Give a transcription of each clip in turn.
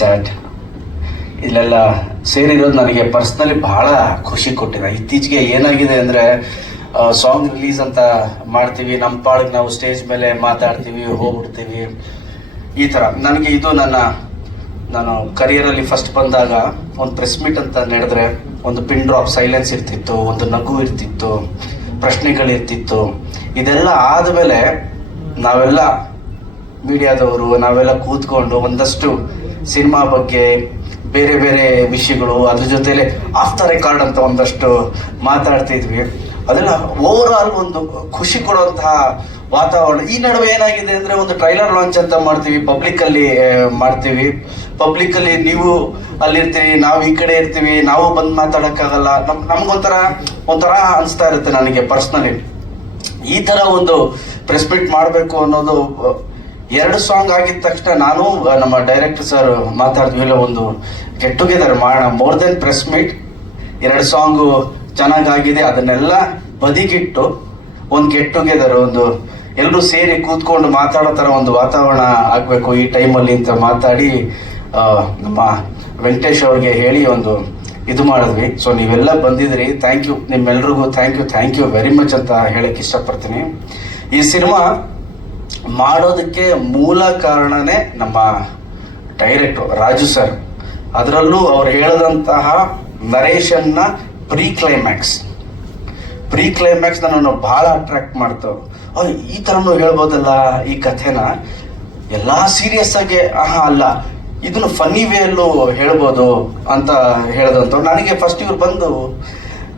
Chat ಇಲ್ಲೆಲ್ಲ ಸೇರಿರೋದು ನನಗೆ personally ಬಹಳ ಖುಷಿ ಕೊಟ್ಟಿದೆ. ಇತ್ತೀಚೆಗೆ ಏನಾಗಿದೆ ಅಂದ್ರೆ ಸಾಂಗ್ ರಿಲೀಸ್ ಅಂತ ಮಾಡ್ತೀವಿ ನಮ್ಮ ಪಾಡಿಗೆ ನಾವು ಸ್ಟೇಜ್ ಮೇಲೆ ಮಾತಾಡ್ತೀವಿ, ಹೋಗ್ಬಿಡ್ತೀವಿ. ಈ ತರ ನನಗೆ ಇದು ನನ್ನ, ನಾನು ಕರಿಯರಲ್ಲಿ ಫಸ್ಟ್ ಬಂದಾಗ ಒಂದು ಪ್ರೆಸ್ ಮೀಟ್ ಅಂತ ನಡೆದ್ರೆ, ಒಂದು ಪಿನ್ ಡ್ರಾಪ್ ಸೈಲೆನ್ಸ್ ಇರ್ತಿತ್ತು, ಒಂದು ನಗು ಇರ್ತಿತ್ತು, ಪ್ರಶ್ನೆಗಳಿರ್ತಿತ್ತು. ಇದೆಲ್ಲ ಆದಮೇಲೆ ನಾವೆಲ್ಲ ಮೀಡಿಯಾದವರು ನಾವೆಲ್ಲ ಕೂತ್ಕೊಂಡು ಒಂದಷ್ಟು ಸಿನಿಮಾ ಬಗ್ಗೆ ಬೇರೆ ಬೇರೆ ವಿಷಯಗಳು, ಅದ್ರ ಜೊತೆಲೆ ಆಫ್ ದ ರೆಕಾರ್ಡ್ ಅಂತ ಒಂದಷ್ಟು ಮಾತಾಡ್ತಿದ್ವಿ. ಅದೆಲ್ಲ ಓವರ್ ಆಲ್ ಒಂದು ಖುಷಿ ಕೊಡುವಂತಹ ವಾತಾವರಣ. ಈ ನಡುವೆ ಏನಾಗಿದೆ ಅಂದ್ರೆ ಒಂದು ಟ್ರೈಲರ್ ಲಾಂಚ್ ಅಂತ ಮಾಡ್ತೀವಿ ಪಬ್ಲಿಕ್ ಅಲ್ಲಿ ಮಾಡ್ತೀವಿ. ಪಬ್ಲಿಕ್ ಅಲ್ಲಿ ನೀವು ಅಲ್ಲಿರ್ತೀವಿ ನಾವು ಈ ಕಡೆ ಇರ್ತೀವಿ, ನಾವು ಬಂದು ಮಾತಾಡಕ್ಕಾಗಲ್ಲ. ನಮ್, ನಮ್ಗೊಂಥರ, ಒಂಥರ ಅನಿಸ್ತಾ ಇರುತ್ತೆ ನನಗೆ ಪರ್ಸ್ನಲಿ ಈ ತರ ಒಂದು ಪ್ರೆಸ್ಮಿಟ್ ಮಾಡಬೇಕು ಅನ್ನೋದು ಎರಡು ಸಾಂಗ್ ಆಗಿದ ತಕ್ಷಣ ನಾನು ನಮ್ಮ ಡೈರೆಕ್ಟರ್ ಸರ್ ಮಾತಾಡಿದ್ವಿ ಇಲ್ಲ ಒಂದು ಗೆಟ್ ಟುಗೆದರ್ ಮಾಡೋಣ ಮೋರ್ ದೆನ್ ಪ್ರೆಸ್ ಮೀಟ್ ಎರಡು ಸಾಂಗು ಚೆನ್ನಾಗಾಗಿದೆ, ಅದನ್ನೆಲ್ಲ ಬದಿಗಿಟ್ಟು ಒಂದು ಗೆಟ್ ಟುಗೆದರ್ ಒಂದು ಎಲ್ಲರೂ ಸೇರಿ ಕೂತ್ಕೊಂಡು ಮಾತಾಡೋ ಥರ ಒಂದು ವಾತಾವರಣ ಆಗಬೇಕು ಈ ಟೈಮಲ್ಲಿ ಅಂತ ಮಾತಾಡಿ ನಮ್ಮ ವೆಂಕಟೇಶ್ ಅವ್ರಿಗೆ ಹೇಳಿ ಒಂದು ಇದು ಮಾಡಿದ್ವಿ. ಸೊ ನೀವೆಲ್ಲ ಬಂದಿದ್ರಿ. ಥ್ಯಾಂಕ್ ಯು ನಿಮ್ಮೆಲ್ರಿಗೂ thank you thank you very much ಅಂತ ಹೇಳಕ್ ಇಷ್ಟಪಡ್ತೀನಿ. ಈ ಸಿನಿಮಾ ಮಾಡೋದಕ್ಕೆ ಮೂಲ ಕಾರಣನೇ ನಮ್ಮ ಡೈರೆಕ್ಟರ್ ರಾಜು ಸರ್. ಅದರಲ್ಲೂ ಅವ್ರು ಹೇಳಿದಂತಹ ನರೇಶನ್ನ ಪ್ರೀ ಕ್ಲೈಮ್ಯಾಕ್ಸ್ ಪ್ರೀ ಕ್ಲೈಮ್ಯಾಕ್ಸ್ ನನ್ನನ್ನು ಬಹಳ ಅಟ್ರಾಕ್ಟ್ ಮಾಡ್ತು ಅವ್ರು ಈ ಥರನೂ ಹೇಳ್ಬೋದಲ್ಲ ಈ ಕಥೆನ? ಎಲ್ಲ ಸೀರಿಯಸ್ ಆಗಿ ಆಹಾ ಅಲ್ಲ ಇದನ್ನು ಫನ್ನಿ ವೇಯಲ್ಲೂ ಹೇಳ್ಬೋದು ಅಂತ ಹೇಳ್ದಂತ ನನಗೆ ಫಸ್ಟ್ ಇವ್ರು ಬಂದು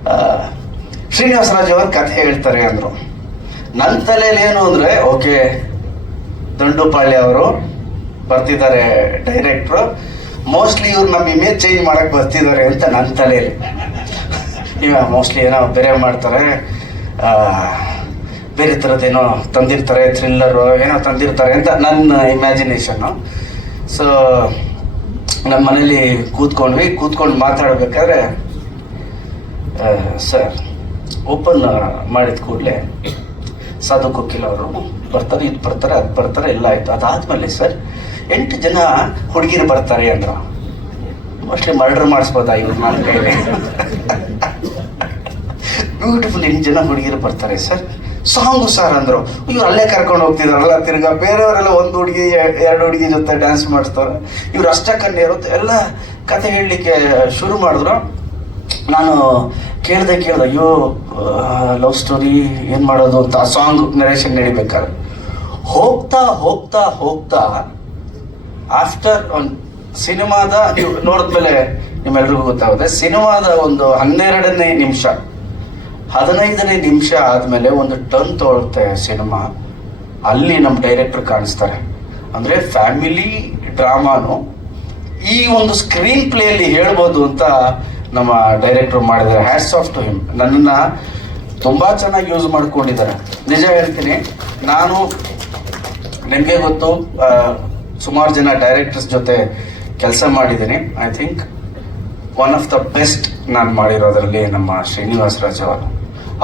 ಆ, ಶ್ರೀನಿವಾಸ ರಾಜ್ ಅವ್ರ ಕಥೆ ಹೇಳ್ತಾರೆ ಅಂದ್ರು. ನನ್ನ ತಲೆಯಲ್ಲಿ ಏನು ಅಂದ್ರೆ ಓಕೆ ದಂಡುಪಾಳ್ಯ ಅವರು ಬರ್ತಿದ್ದಾರೆ ಡೈರೆಕ್ಟ್ರು. ಮೋಸ್ಟ್ಲಿ ಇವ್ರು ನಮ್ಮ ಇಮೇಜ್ ಚೇಂಜ್ ಮಾಡಕ್ ಬರ್ತಿದ್ದಾರೆ ಅಂತ ನನ್ನ ತಲೆಯಲ್ಲಿ. ನೀವು ಮೋಸ್ಟ್ಲಿ ಏನೋ ಬೇರೆ ಮಾಡ್ತಾರೆ. ಬೇರೆ ಥರದ್ದೇನೋ ತಂದಿರ್ತಾರೆ ಥ್ರಿಲ್ಲರು ಏನೋ ತಂದಿರ್ತಾರೆ ಅಂತ ನನ್ನ ಇಮ್ಯಾಜಿನೇಷನ್ನು ಸೊ ನಮ್ಮ ಮನೇಲಿ ಕೂತ್ಕೊಂಡ್ವಿ. ಕೂತ್ಕೊಂಡು ಮಾತಾಡಬೇಕಾದ್ರೆ ಸರ್ ಓಪನ್ ಮಾಡಿದ ಕೂಡಲೇ ಸಾಧು ಕೊಕ್ಕಿಲ್ ಅವರು ಬರ್ತಾರೆ, ಇದು ಬರ್ತಾರೆ, ಅದು ಬರ್ತಾರೆ, ಎಲ್ಲ ಆಯ್ತು. ಅದಾದ್ಮೇಲೆ ಸರ್, ಎಂಟು ಜನ ಹುಡುಗಿರು ಬರ್ತಾರೆ ಅಂದ್ರು. ಮೋಸ್ಟ್ಲಿ ಮರ್ಡರ್ ಮಾಡಿಸ್ಬೋದಾ ಇವ್ರು ನನ್ನ ಕೈಲಿ ಬ್ಯೂಟಿಫುಲ್ ಎಂಟು ಜನ ಹುಡುಗಿರು ಬರ್ತಾರೆ ಸರ್. ಸಾಂಗು ಸರ್ ಅಂದ್ರು. ಇವ್ರು ಅಲ್ಲೇ ಕರ್ಕೊಂಡು ಹೋಗ್ತಿದಾರಲ್ಲ ತಿರ್ಗಾ. ಬೇರೆಯವರೆಲ್ಲ ಒಂದು ಹುಡುಗಿ ಎರಡು ಹುಡುಗಿ ಜೊತೆ ಡ್ಯಾನ್ಸ್ ಮಾಡಿಸ್ತಾರೆ ಇವ್ರು ಅಷ್ಟಕ್ಕನ್ನೇ ಇರುತ್ತೆ. ಎಲ್ಲ ಕತೆ ಹೇಳಲಿಕ್ಕೆ ಶುರು ಮಾಡಿದ್ರು. ನಾನು ಕೇಳ್ದೆ ಕೇಳ್ದೆ, ಅಯ್ಯೋ ಲವ್ ಸ್ಟೋರಿ ಏನು ಮಾಡೋದು ಅಂತ ಆ ಸಾಂಗ್ ನರೇಷನ್ ನಡಿಬೇಕಾದ್ರೆ. ಹೋಗ್ತಾ ಹೋಗ್ತಾ ಹೋಗ್ತಾ ಆಫ್ಟರ್ ಒಂದು ಸಿನಿಮಾದ ನೀವು ನೋಡಿದ್ಮೇಲೆ ನಿಮ್ಮೆಲ್ರಿಗೂ ಗೊತ್ತಾಗುತ್ತೆ. ಸಿನಿಮಾದ ಒಂದು ಹನ್ನೆರಡನೇ ನಿಮಿಷ, ಹದಿನೈದನೇ ನಿಮಿಷ ಆದಮೇಲೆ ಒಂದು ಟರ್ನ್ ತೊಗೊಳುತ್ತೆ ಸಿನಿಮಾ. ಅಲ್ಲಿ ನಮ್ಮ ಡೈರೆಕ್ಟರ್ ಕಾಣಿಸ್ತಾರೆ. ಅಂದರೆ ಫ್ಯಾಮಿಲಿ ಡ್ರಾಮಾನು ಈ ಒಂದು ಸ್ಕ್ರೀನ್ ಪ್ಲೇಯಲ್ಲಿ ಹೇಳ್ಬೋದು ಅಂತ ನಮ್ಮ ಡೈರೆಕ್ಟರ್ ಮಾಡಿದ್ದಾರೆ. ಹ್ಯಾಟ್ಸ್ ಆಫ್ ಟು ಹಿಮ್ ನನ್ನನ್ನು ತುಂಬ ಚೆನ್ನಾಗಿ ಯೂಸ್ ಮಾಡ್ಕೊಂಡಿದ್ದಾರೆ. ನಿಜ ಹೇಳ್ತೀನಿ, ನಾನು ನಿಮಗೆ ಗೊತ್ತು ಸುಮಾರು ಜನ ಡೈರೆಕ್ಟರ್ಸ್ ಜೊತೆ ಕೆಲಸ ಮಾಡಿದ್ದೀನಿ. I think one of the best ನಾನು ಮಾಡಿರೋದ್ರಲ್ಲಿ ನಮ್ಮ ಶ್ರೀನಿವಾಸ ರಾಜ್ ಅವರು.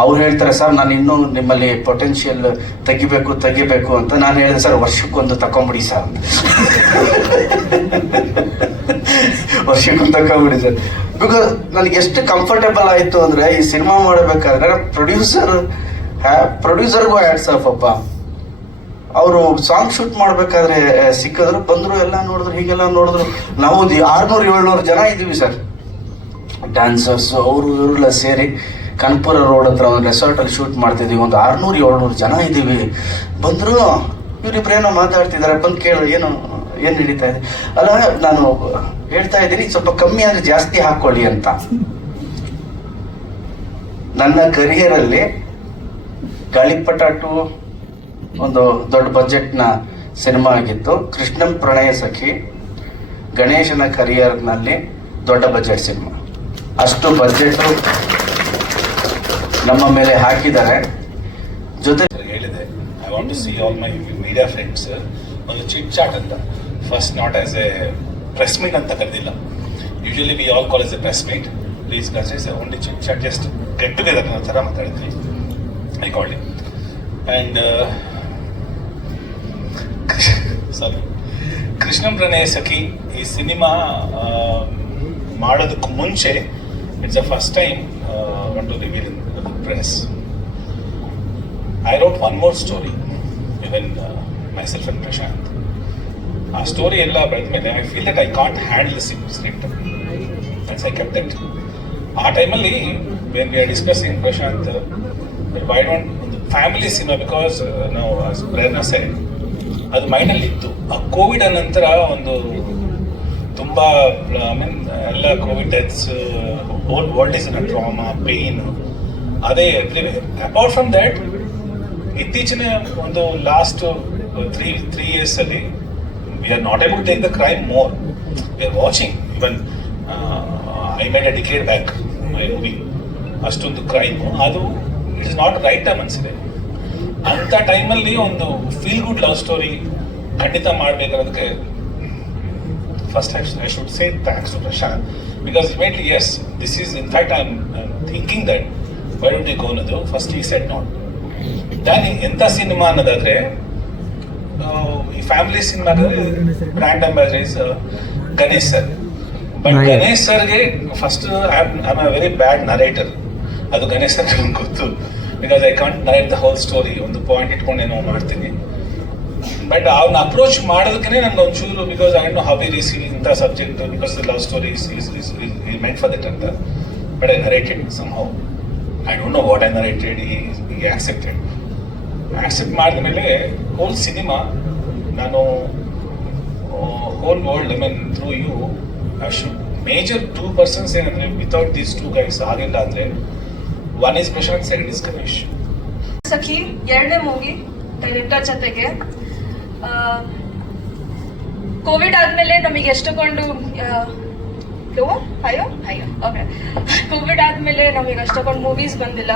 ಅವ್ರು ಹೇಳ್ತಾರೆ, ಸರ್, ನಾನು ಇನ್ನೂ ನಿಮ್ಮಲ್ಲಿ ಪೊಟೆನ್ಷಿಯಲ್ ತೆಗಿಬೇಕು ತೆಗಿಬೇಕು ಅಂತ ನಾನು ಹೇಳಿದೆ, ಸರ್, ವರ್ಷಕ್ಕೊಂದು ತಕೊಂಬಿಡಿ ಸರ್ ವರ್ಷಕ್ಕೊಂದು ತಕೊಂಬಿಡಿ ಸರ್. ಬಿಕಾಸ್ ನನಗೆ ಎಷ್ಟು ಕಂಫರ್ಟೇಬಲ್ ಆಯಿತು ಅಂದರೆ, ಈ ಸಿನಿಮಾ ಮಾಡಬೇಕಾದ್ರೆ ಪ್ರೊಡ್ಯೂಸರ್ ಪ್ರೊಡ್ಯೂಸರ್ಗೂ ಆ್ಯಡ್ಸ್ ಆಫ್ ಅಪ್ಪ. ಅವರು ಸಾಂಗ್ ಶೂಟ್ ಮಾಡ್ಬೇಕಾದ್ರೆ ಸಿಕ್ಕಿದ್ರು ಬಂದ್ರು, ಎಲ್ಲ ನೋಡಿದ್ರು, ಹೀಗೆಲ್ಲ ನೋಡಿದ್ರು. ನಾವು ಒಂದು ಆರ್ನೂರು ಏಳ್ನೂರು ಜನ ಇದ್ದೀವಿ ಸರ್. ಡ್ಯಾನ್ಸರ್ಸ್ ಅವರು ಇವರೆಲ್ಲ ಸೇರಿ ಕನ್ಪುರ ರೋಡ್ ಹತ್ರ ಒಂದು ರೆಸಾರ್ಟಲ್ಲಿ ಶೂಟ್ ಮಾಡ್ತಿದ್ದೀವಿ ಒಂದು ಆರ್ನೂರು ಏಳ್ನೂರು ಜನ ಇದ್ದೀವಿ. ಬಂದರು ಏನೋ ಮಾತಾಡ್ತಿದ್ದಾರೆ, ಬಂದು ಕೇಳು, ಏನು ಏನು ನಡೀತಾ ಇದೆ? ಅಲ್ಲ, ನಾನು ಹೇಳ್ತಾ ಇದ್ದೀನಿ, ಸ್ವಲ್ಪ ಕಮ್ಮಿ ಅಂದ್ರೆ ಜಾಸ್ತಿ ಹಾಕೊಳ್ಳಿ ಅಂತ. ನನ್ನ ಕರಿಯರಲ್ಲಿ ಗಾಳಿಪಟ ಟು ಒಂದು ದೊಡ್ಡ ಬಜೆಟ್ನ ಸಿನಿಮಾ ಆಗಿತ್ತು. ಕೃಷ್ಣನ್ ಪ್ರಣಯ ಸಖಿ, ಗಣೇಶನ ಕರಿಯರ್ನಲ್ಲಿ ದೊಡ್ಡ ಬಜೆಟ್ ಸಿನಿಮಾ. ಅಷ್ಟು ಬಜೆಟ್ ನಮ್ಮ ಮೇಲೆ ಹಾಕಿದ್ದಾರೆ. ಜೊತೆ ಹೇಳಿದೆ. I want to see all my media friends ಒಂದು ಚಿಟ್ ಚಾಟ್ ಅಂತ. First not as a press meet ಅಂತ ಕರೆದಿಲ್ಲ. Usually we all call as a press meet please consider only chit chat just get together ಥರ ಮಾತಾಡಿದ್ವಿ I called and sorry Krishna Pranaya Sakhi ಈ cinema ಮಾಡೋದಕ್ಕೂ ಮುಂಚೆ it's a first time one to reveal in press I wrote one more story even myself and Prashanth ಆ story ಎಲ್ಲ ಬೆಳೆದ ಮೇಲೆ I feel that I can't handle script I kept that ಆ ಟೈಮಲ್ಲಿ when we are discussing Prashanth why don't family cinema because ನಾವು ಪ್ರೇರಣಾ ಸೈ ಅದು ಮೈಂಡಲ್ಲಿ ಇತ್ತು ಆ ಕೋವಿಡ್ ನಂತರ ಒಂದು ತುಂಬಾ ಐ ಮೀನ್ ಎಲ್ಲ COVID deaths whole world is in trauma pain ಅದೇ ಅಪಾರ್ಟ್ ಫ್ರಮ್ ದಟ್ ಇತ್ತೀಚಿನ ಒಂದು ಲಾಸ್ಟ್ ತ್ರೀ ತ್ರೀ ಇಯರ್ಸ್ ಅಲ್ಲಿ we are not able take the crime more we are watching even I made a decade back my movie ಅಷ್ಟೊಂದು crime ಅದು it is not right time ಅನ್ಸಿದೆ ಅಂತ ಟೈಮಲ್ಲಿ ಒಂದು feel good love story ಖಂಡಿತ ಮಾಡ್ಬೇಕನ್ನೋದಕ್ಕೆ first I should say thanks to Prashanth because immediately as this is in fact I am thinking that why you go ಅನ್ನೋದು first ಈ set not ದಾನಿ ಎಂಥ cinema ಅನ್ನೋದಾದ್ರೆ ಈ family cinema brand ambassadors Ganesh sir but. Ganesh ಸರ್ಗೆ first I am a very bad narrator ಅದು Ganesh sir ಗೊತ್ತು. Because I can't dare the whole story ಒಂದು ಪಾಯಿಂಟ್ ಇಟ್ಕೊಂಡು ಏನೋ ಮಾಡ್ತೀನಿ. ಬಟ್ ಅವ್ನ ಅಪ್ರೋಚ್ ಮಾಡೋದಕ್ಕೆ ನನ್ನ ಒಂಚೂರು ಬಿಕಾಸ್ ಐ ನೋ ಹಾಬಿ ರೀಸ್ ಇಂಥ subject because the love story meant for that ಅಂತ. But I narrated somehow I don't know what I narrated ಈ ಆಕ್ಸೆಪ್ಟೆಡ್ ಆಕ್ಸೆಪ್ಟ್ ಮಾಡಿದ ಮೇಲೆ ಹೋಲ್ ಸಿನಿಮಾ ನಾನು whole world I mean through you I should major two persons ಏನಂದ್ರೆ without these two guys ಆಗಿಲ್ಲ ಅಂದ್ರೆ one is Prashanth second is Ganesh ಸಖಿ, ಎರಡನೇ movie director ಜೊತೆಗೆ Covid ಆದ್ಮೇಲೆ ನಮಗೆ ಎಷ್ಟೊಂದು ಅಯ್ಯೋ ಅಯ್ಯೋ ಓಕೆ ಕೋವಿಡ್ ಆದ್ಮೇಲೆ ನಮಗೆ ಅಷ್ಟೊಂದು ಮೂವೀಸ್ ಬಂದಿಲ್ಲ.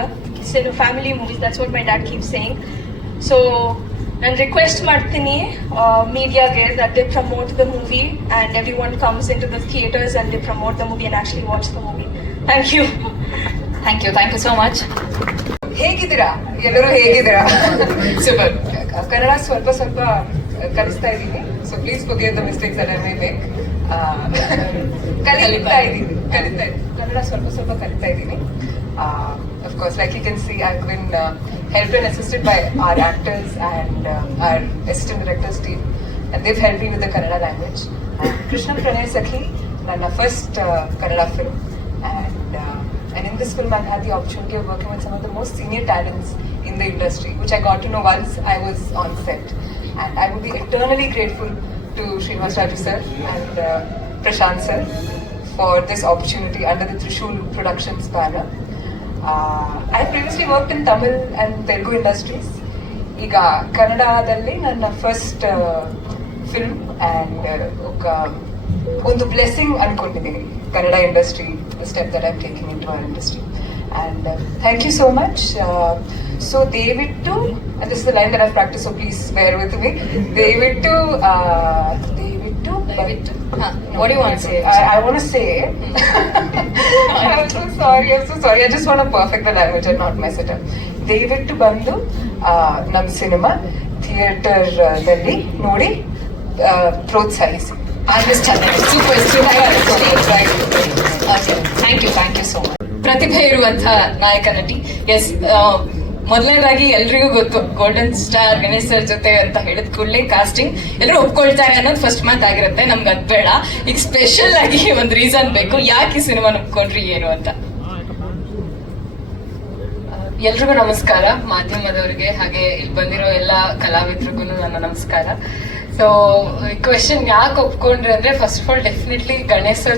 ಸೇನು family movies that's what my dad keep saying so ನಾನು ರಿಕ್ವೆಸ್ಟ್ ಮಾಡ್ತೀನಿ ಮೀಡಿಯಾಗೆ that they promote the movie and everyone comes into the theatres and they promote the movie and actually watch the movie thank you Thank you thank you so much ಹೇಗಿದ್ದೀರಾ ಎಲ್ಲರೂ ಹೇಗಿದ್ದೀರಾ super Kannada ಸ್ವಲ್ಪ ಸ್ವಲ್ಪ ಕಲಿಸ್ತಾ ಇದ್ದೀನಿ so please forgive the mistakes that I may make ಕಲಿತಾ ಇದ್ದೀನಿ ಕಲಿತಾ ಇದ್ದೀನಿ ಕನ್ನಡ ಸ್ವಲ್ಪ ಸ್ವಲ್ಪ ಕಲಿತಾ ಇದ್ದೀನಿ of course like you can see I've been uh, helped and assisted by our actors and uh, our assistant directors team and they've helped me with the Kannada language. And Krishna Pranay Sakhi, ನನ್ನ first uh, Kannada film and uh, and in this film I had the opportunity of working with some of the most senior talents in the industry which I got to know once I was on set and I would be eternally grateful to Srinivas Raju sir and uh, Prashant sir for this opportunity under the Trishul Productions banner. Uh, I previously worked in Tamil and Telugu industries. ಈಗ ಕನ್ನಡದಲ್ಲಿ ನನ್ನ first film and ఒక ಒಂದು blessing ಅನ್ಕೊಂಡಿದ್ದೀನಿ Kannada industry step I'm taking into our industry. And uh, thank you so much. Uh, so, ದಯವಿಟ್ಟು and this is the line that I've practiced, so please bear with me. ದಯವಿಟ್ಟು ಆ, ದಯವಿಟ್ಟು ದಯವಿಟ್ಟು ಹಾ, what do you want to say? I, I want to say. I'm so sorry. I'm so sorry. I just want to perfect the language and not mess it up. ದಯವಿಟ್ಟು ಬಂದು Nam Cinema, cinema ನೋಡಿ ಆ, ಪ್ರೋತ್ಸಾಹಿಸಿ thank you thank you so much ಪ್ರತಿಭೆ ಇರುವಂತಹ ನಾಯಕ ನಟಿ. S ಮೊದಲನೇದಾಗಿ ಎಲ್ರಿಗೂ ಗೊತ್ತು ಗೋಲ್ಡನ್ ಸ್ಟಾರ್ ಗಣೇಶ್ ಸರ್ ಜೊತೆ ಅಂತ ಹೇಳಿದ ಕೂಡಲೇ ಕಾಸ್ಟಿಂಗ್ ಎಲ್ಲರೂ ಒಪ್ಕೊಳ್ತಾರೆ ಅನ್ನೋದು ಫಸ್ಟ್ ಮಾತ್ ಆಗಿರುತ್ತೆ, ನಮ್ಗೆ ಅದ್ ಬೇಡ. ಈಗ ಸ್ಪೆಷಲ್ ಆಗಿ ಒಂದು ರೀಸನ್ ಬೇಕು, ಯಾಕೆ ಸಿನಿಮಾ ಒಪ್ಕೊಂಡ್ರಿ ಏನು ಅಂತ? ಎಲ್ರಿಗೂ ನಮಸ್ಕಾರ. ಮಾಧ್ಯಮದವರಿಗೆ, ಹಾಗೆ ಇಲ್ಲಿ ಬಂದಿರೋ ಎಲ್ಲ ಕಲಾವಿದ್ರಿಗೂ ನನ್ನ ನಮಸ್ಕಾರ. ಸೊ ಕ್ವೆಶನ್ ಯಾಕೆ ಒಪ್ಕೊಂಡ್ರಿ ಅಂದ್ರೆ ಫಸ್ಟ್ ಆಫ್ ಆಲ್ ಡೆಫಿನೆಟ್ಲಿ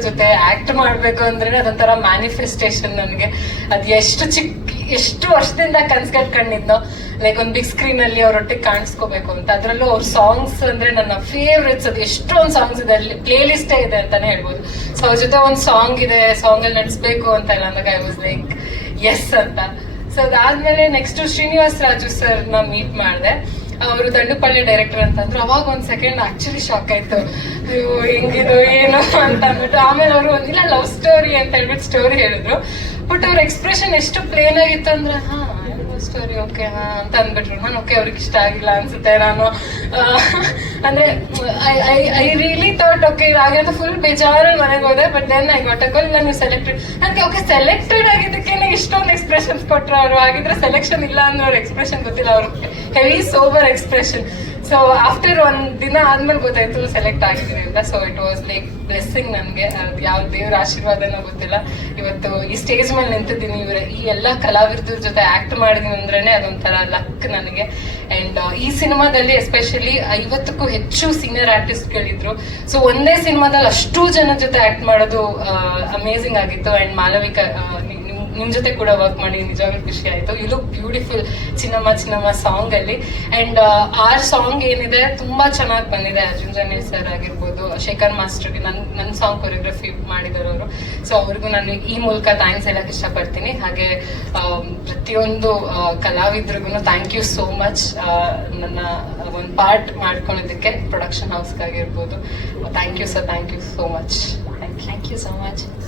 ಜೊತೆ ಆಕ್ಟ್ ಮಾಡ್ಬೇಕು ಅಂದ್ರೆ ಅದೊಂಥರ ಮ್ಯಾನಿಫೆಸ್ಟೇಷನ್ ನನಗೆ. ಅದು ಎಷ್ಟು ಚಿಕ್ಕ ಎಷ್ಟು ವರ್ಷದಿಂದ ಕನ್ಸ್ ಕಟ್ಕೊಂಡಿದ್ನೋ ಲೈಕ್ ಒಂದು ಬಿಗ್ ಸ್ಕ್ರೀನ್ ಅಲ್ಲಿ ಅವ್ರೊಟ್ಟಿಗೆ ಕಾಣಿಸ್ಕೋಬೇಕು ಅಂತ. ಅದ್ರಲ್ಲೂ ಅವ್ರ ಸಾಂಗ್ಸ್ ಅಂದ್ರೆ ನನ್ನ ಫೇವ್ರೆಟ್ಸ್ ಅದು, ಎಷ್ಟೊಂದು ಸಾಂಗ್ಸ್ ಇದೆ, ಅಲ್ಲಿ ಪ್ಲೇ ಲಿಸ್ಟೇ ಇದೆ ಅಂತಾನೆ ಹೇಳ್ಬೋದು. ಸೊ ಅವ್ರ ಜೊತೆ ಒಂದು ಸಾಂಗ್ ಇದೆ ಸಾಂಗ್ ಅಲ್ಲಿ ನಡೆಸ್ಬೇಕು ಅಂತ ನನಗೆ ಐ ವಾಸ್ ಲೈಕ್ ಎಸ್ ಅಂತ. ಸೊ ಅದಾದ್ಮೇಲೆ ನೆಕ್ಸ್ಟ್ ಶ್ರೀನಿವಾಸ್ ರಾಜು ಸರ್ನ ಮೀಟ್ ಮಾಡಿದೆ. ಅವರು ದಂಡುಪಳ್ಳಿ ಡೈರೆಕ್ಟರ್ ಅಂತಂದ್ರು. ಅವಾಗ ಒಂದ್ ಸೆಕೆಂಡ್ ಆಕ್ಚುಲಿ ಶಾಕ್ ಆಯ್ತು. ಅಯ್ಯೋ, ಹೆಂಗಿದು, ಏನು ಅಂತ ಅಂದ್ಬಿಟ್ಟು. ಆಮೇಲೆ ಅವರು ಒಂದಿಲ್ಲ ಲವ್ ಸ್ಟೋರಿ ಅಂತ ಹೇಳ್ಬಿಟ್ಟು ಸ್ಟೋರಿ ಹೇಳಿದ್ರು. ಬಟ್ ಅವ್ರ ಎಕ್ಸ್ಪ್ರೆಷನ್ ಎಷ್ಟು ಪ್ಲೇನ್ ಆಗಿತ್ತು ಅಂದ್ರೆ, ಹಾ ಸ್ಟೋರಿ ಓಕೆ ಅಂತ ಅಂದ್ಬಿಟ್ರು. ನಾನು ಓಕೆ ಅವ್ರಿಗೆ ಇಷ್ಟ ಆಗಿಲ್ಲ ಅನ್ಸುತ್ತೆ ನಾನು. ಅಂದ್ರೆ I I really thought okay ಹಾಗೆ ಫುಲ್ ಬೇಜಾರು ಮನೆಗೆ ಹೋದೆ but then I got a call ನಾನು ಸೆಲೆಕ್ಟೆಡ್ ನನಗೆ ಓಕೆ ಸೆಲೆಕ್ಟೆಡ್ ಆಗಿದ್ದಕ್ಕೇನೆ ಇಷ್ಟೊಂದು ಎಕ್ಸ್ಪ್ರೆಷನ್ಸ್ ಕೊಟ್ರು ಅವರು. ಹಾಗಿದ್ರೆ ಸೆಲೆಕ್ಷನ್ ಇಲ್ಲ ಅಂದ್ರೆ ಅವ್ರ ಎಕ್ಸ್ಪ್ರೆಷನ್ ಗೊತ್ತಿಲ್ಲ. ಅವ್ರಿಗೆ heavy sober expression so after ಒಂದ್ ದಿನ ಆದ್ಮೇಲೆ ಗೊತ್ತಾಯ್ತು ಸೆಲೆಕ್ಟ್ ಆಗಿದ್ದೀನಿ ಅಂತ. So it was like blessing ನನಗೆ. ಯಾವ ದೇವ್ರ ಆಶೀರ್ವಾದನೋ ಗೊತ್ತಿಲ್ಲ. ಇವತ್ತು ಈ ಸ್ಟೇಜ್ ಮೇಲೆ ನಿಂತಿದ್ದೀನಿ. ಇವ್ರ ಈ ಎಲ್ಲ ಕಲಾವಿದ್ರ ಜೊತೆ ಆಕ್ಟ್ ಮಾಡಿದೀನಿ ಅಂದ್ರೇನೆ ಅದೊಂಥರ ಲಕ್ ನನಗೆ. ಅಂಡ್ ಈ ಸಿನಿಮಾದಲ್ಲಿ ಎಸ್ಪೆಷಲಿ ಐವತ್ತಕ್ಕೂ ಹೆಚ್ಚು ಸೀನಿಯರ್ ಆರ್ಟಿಸ್ಟ್ಗಳಿದ್ರು ಸೊ ಒಂದೇ ಸಿನಿಮಾದಲ್ಲಿ ಅಷ್ಟು ಜನ ಜೊತೆ ಆಕ್ಟ್ ಮಾಡೋದು ಅಮೇಸಿಂಗ್ ಆಗಿತ್ತು. ಅಂಡ್ ಮಾಲವಿಕ ಆ, ನಿ- ನಿಮ್- ನಿಮ್ ಜೊತೆ ಕೂಡ ವರ್ಕ್ ಮಾಡಿ ನಿಜವಾಗ್ಲೂ ಖುಷಿ ಆಯ್ತು. You look beautiful Chinnamma Chinnamma song ಅಲ್ಲಿ. ಅಂಡ್ ಆರ್ ಸಾಂಗ್ ಏನಿದೆ ತುಂಬಾ ಚೆನ್ನಾಗಿ ಬಂದಿದೆ. ಅರ್ಜುನ್ ಜನೇಲ್ ಸರ್ ಆಗಿರ್ಬೋದು ಶೇಖರ್ ಮಾಸ್ಟರ್ಗೆ ನನ್ನ ನನ್ನ ಸಾಂಗ್ ಕೊರಿಯೋಗ್ರಫಿ ಮಾಡಿದ್ದಾರೆ ಅವರು. ಸೊ ಅವ್ರಿಗೂ ನಾನು ಈ ಮೂಲಕ ಥ್ಯಾಂಕ್ಸ್ ಹೇಳಕ್ ಇಷ್ಟಪಡ್ತೀನಿ. ಹಾಗೆ ಪ್ರತಿಯೊಂದು ಕಲಾವಿದ್ರಿಗೂ ಥ್ಯಾಂಕ್ ಯು ಸೋ ಮಚ್ ನನ್ನ ಒಂದು ಪಾರ್ಟ್ ಮಾಡ್ಕೊಳೋದಕ್ಕೆ production ಹೌಸ್ಗಾಗಿರ್ಬೋದು thank you sir thank you so much thank you so much